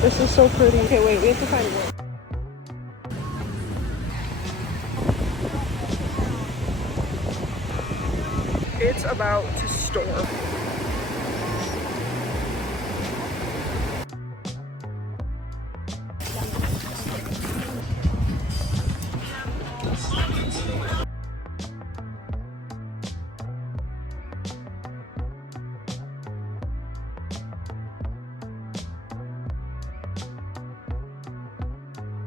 This is so pretty. Okay, wait, we have to find it. It's about to storm.